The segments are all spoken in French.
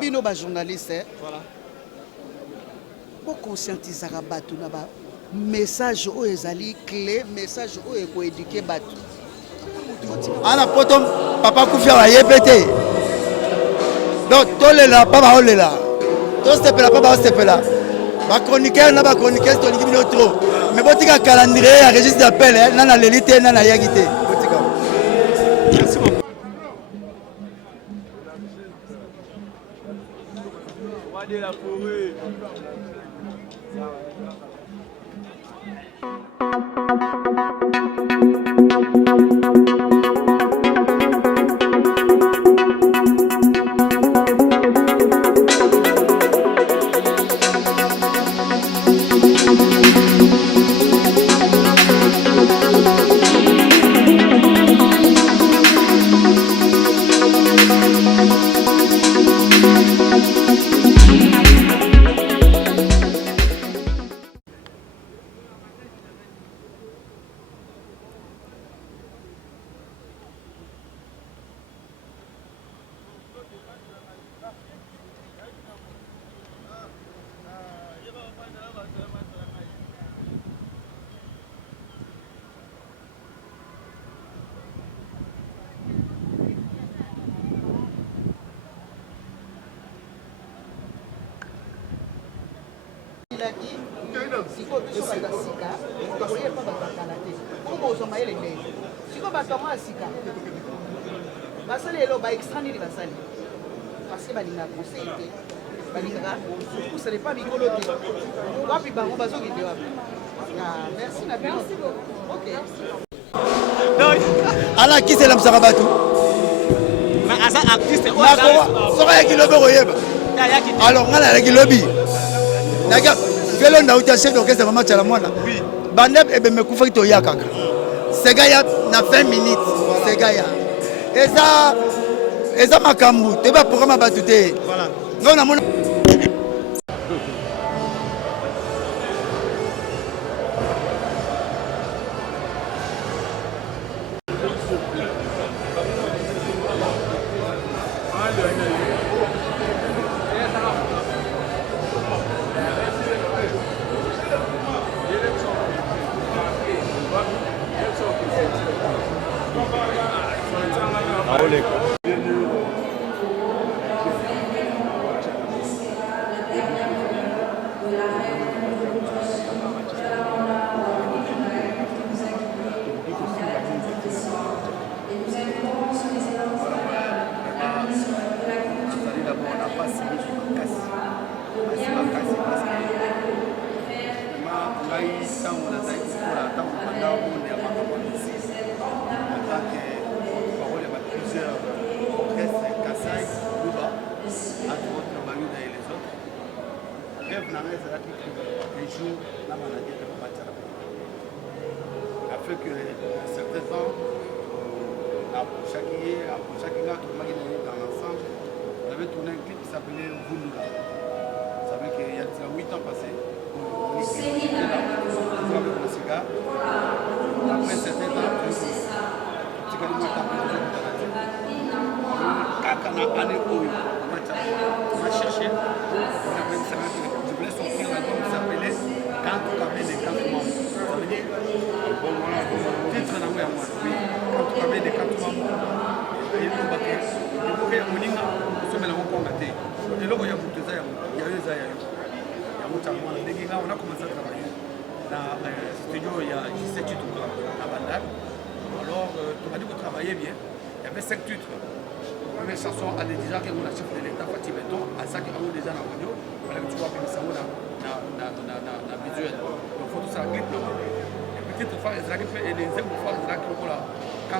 Bino ba journaliste pour conscientiser bato na ba message o ezali clé message o eko éduquer bato ana potom papa kufia wa yepete donc tolela papa olela to stepela papa stepela ba chroniqueur na ba chroniqueur to lingi bino trop mais botika calendrier ya registre d'appel na lélité na yagité botika. Merci beaucoup. De la forêt. Ala qui c'est l'homme Sarabatu? Mais à ça artiste ou ça sera qui lobby royeba. Alors on a la lobby. Naga velo na utashe d'orchestre vraiment tala mwana. Oui. Bandep e be me kufa to ya kaka. Segaya na 20 minutes. Segaya. Eza makambu te ba programme batute. Voilà. Non na mona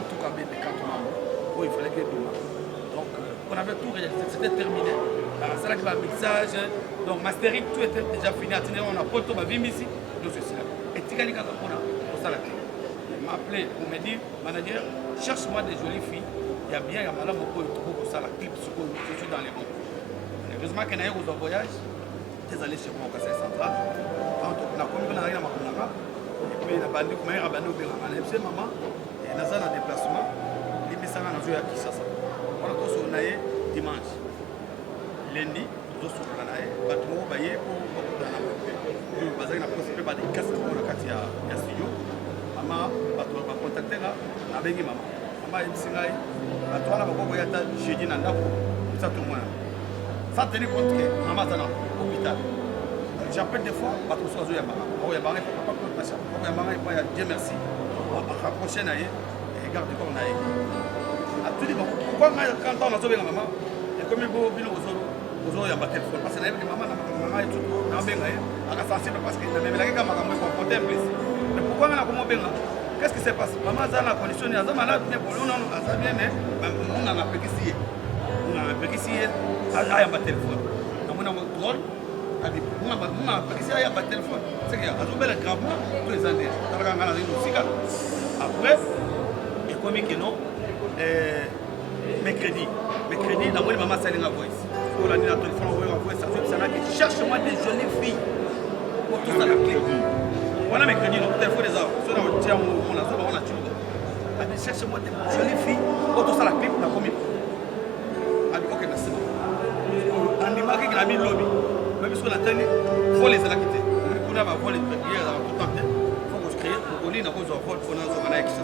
quand tout a bien quand tout il fallait que donc on avait tout réalisé, c'était terminé. C'est là que le mixage, donc mastering, tout était déjà fini. On a poto ma vie ici, donc c'est ça. Et Tikali quand on a pour ça la clé. Il m'a appelé pour me dire, manager, cherche-moi des jolies filles. Il y a bien, il y a malade pour ça la clip, je suis dans les bons. Heureusement qu'il y a eu au voyage, des années chez moi au Conseil central. On a commis on a rien à Makunara. Et puis, on a bandu, on a bandu au Bénin. On a laissé maman, et on a un déplacement. Les messages à Nazoya qui ça. On a tous on a dimanche. Lundi, nous sommes sur la bâtiment baillé pour nous baser na possible pas des casques pour la carte ya studio. Maman, bateau va contacter là, na bengi maman. Maman singai, bateau na bako ya ta jeudi na ndako. Ça tout le monde. Ça tenir compte que maman est dans l'hôpital. J'appelle des fois, bateau soit ya maman. Oh ya maman, papa pour passer. Oh ya maman, il Dieu merci. On va rapprocher na et regarde comment on a. A tout dit pourquoi quand on a sauvé la maman, et comme il faut bien aux autres, il y a un téléphone. Parce que maman est tout sensible parce qu'il n'a même pas comporté un plus. Mais pourquoi on a comment bien là? Qu'est-ce qui s'est passé? Maman a la condition, elle a malade, mais pour nous, on a bien, mais on a péquissé. On a péquissé, il y a un téléphone. On a un drôle, on a péquissé, il y a un téléphone. C'est qu'il y a un grand plan, tous les années. Après, et comme il non, mercredi, dans mon maman s'est en voice. Pour la nuit, la téléphone, on va envoyer ça. Cherche-moi des jolies filles pour tout ça la clé. Voilà mercredi, le téléphone des arbres. Ceux-là, on tient, on a dit, cherche-moi des jolies filles pour tout ça la clé. On a commis. On a dit, ok, merci. On a dit, qu'il a mis le lobby. Même si on a tenu, il faut les quitter. On a volé les billets dans tout le temps. Il faut qu'on se crée. On lit, on a vol, on a un zomanak, etc.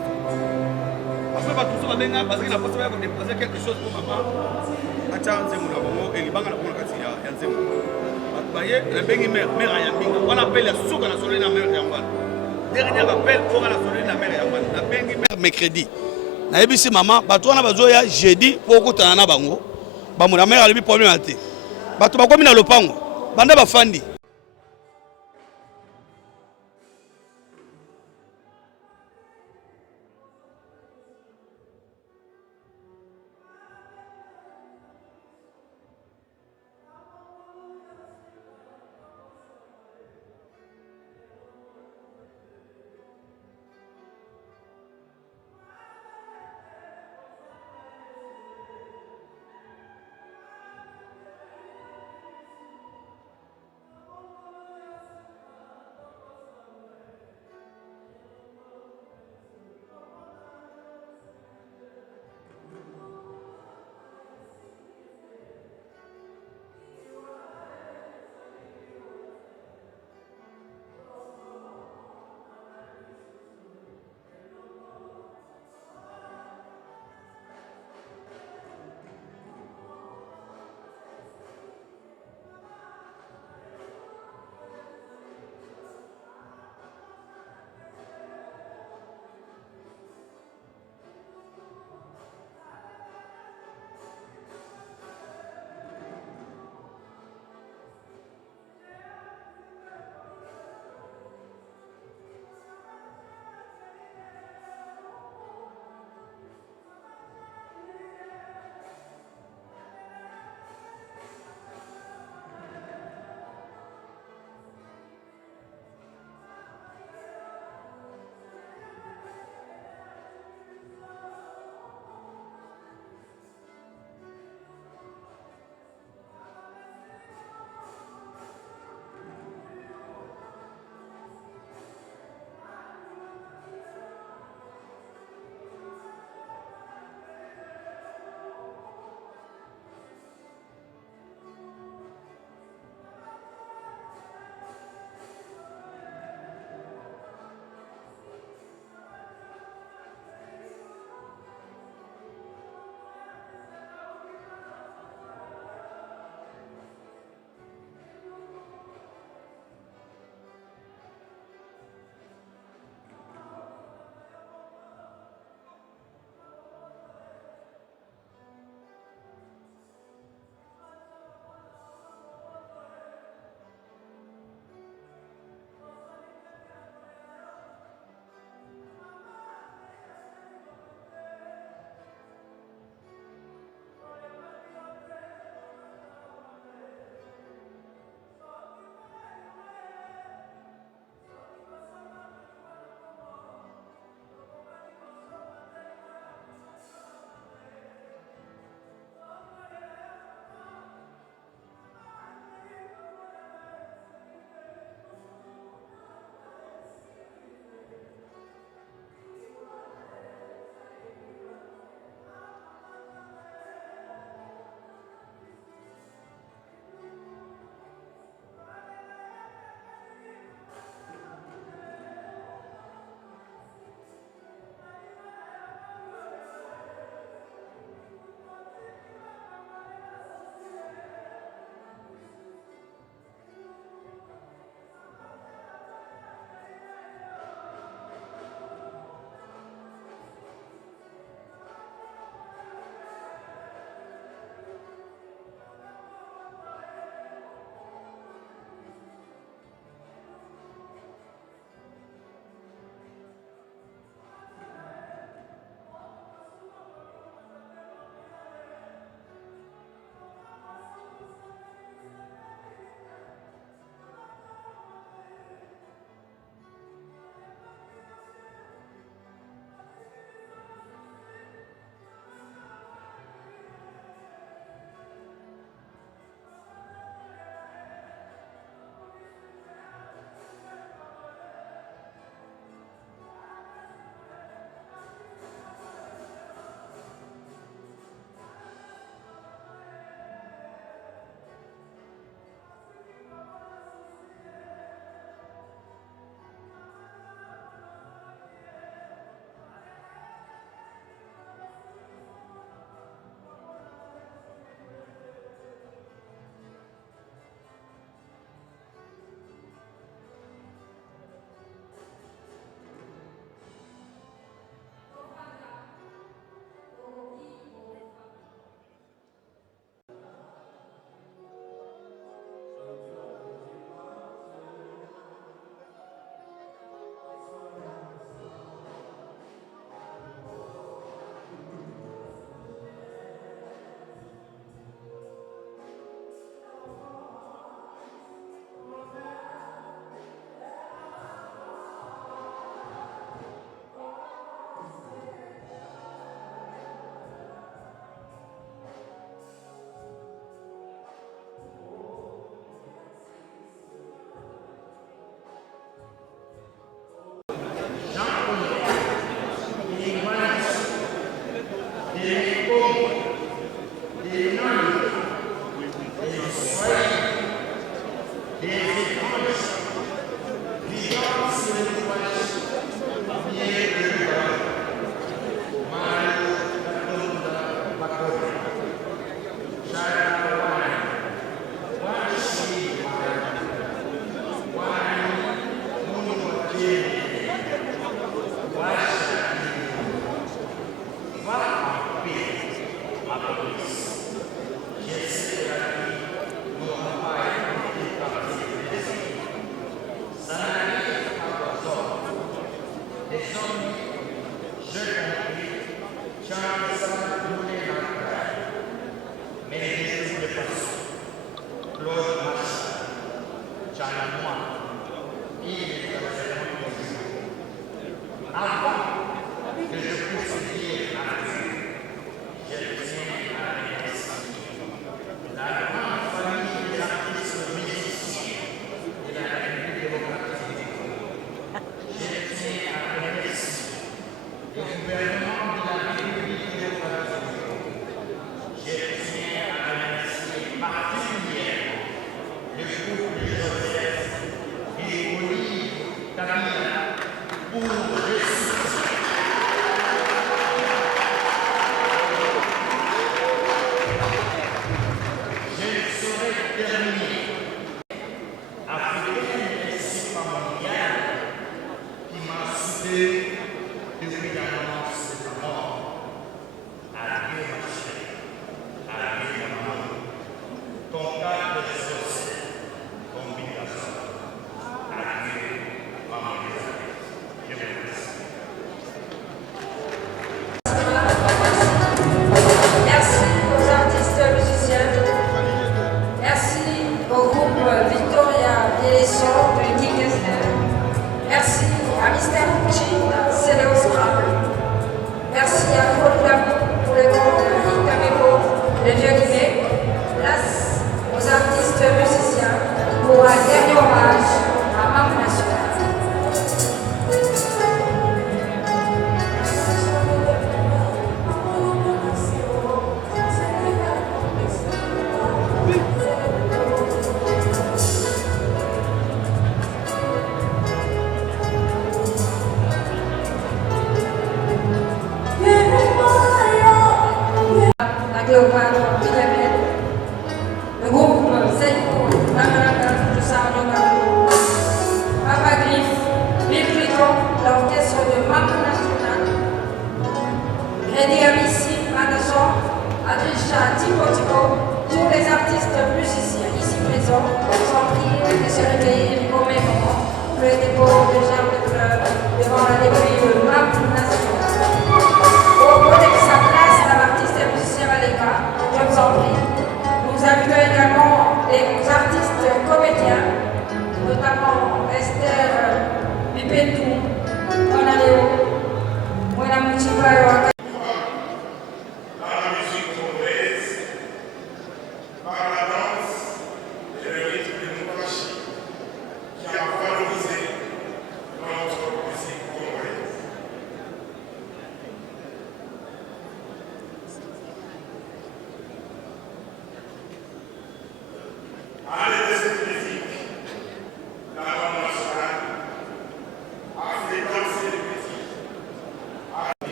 Après, tout ça va bien, parce qu'il a possible de déposer quelque chose pour maman. On appelle la soupe à la soleil la mère Yamban. Dernier appel pour la soleil la mère Yamban. Mercredi. Na ebisi maman, bato wana bazoya jeudi pour kutana na bango. Ba mu la mère alibi problème ate. Bato bakomi na lopango. Banda bafandi.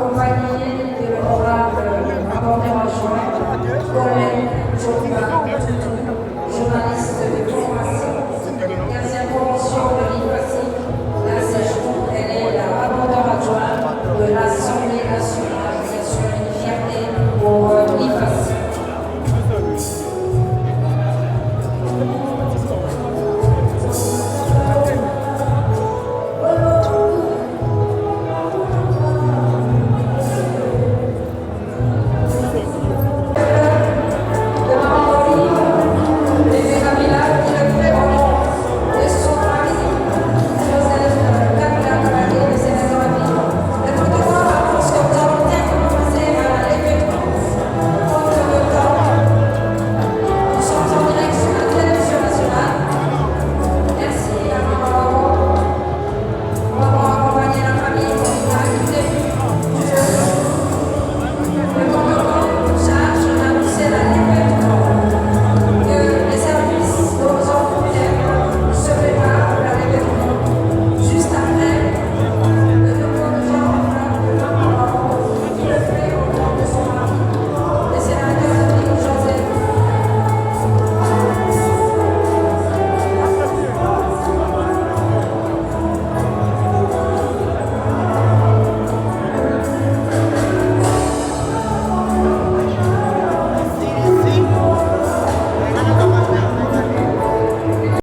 accompagner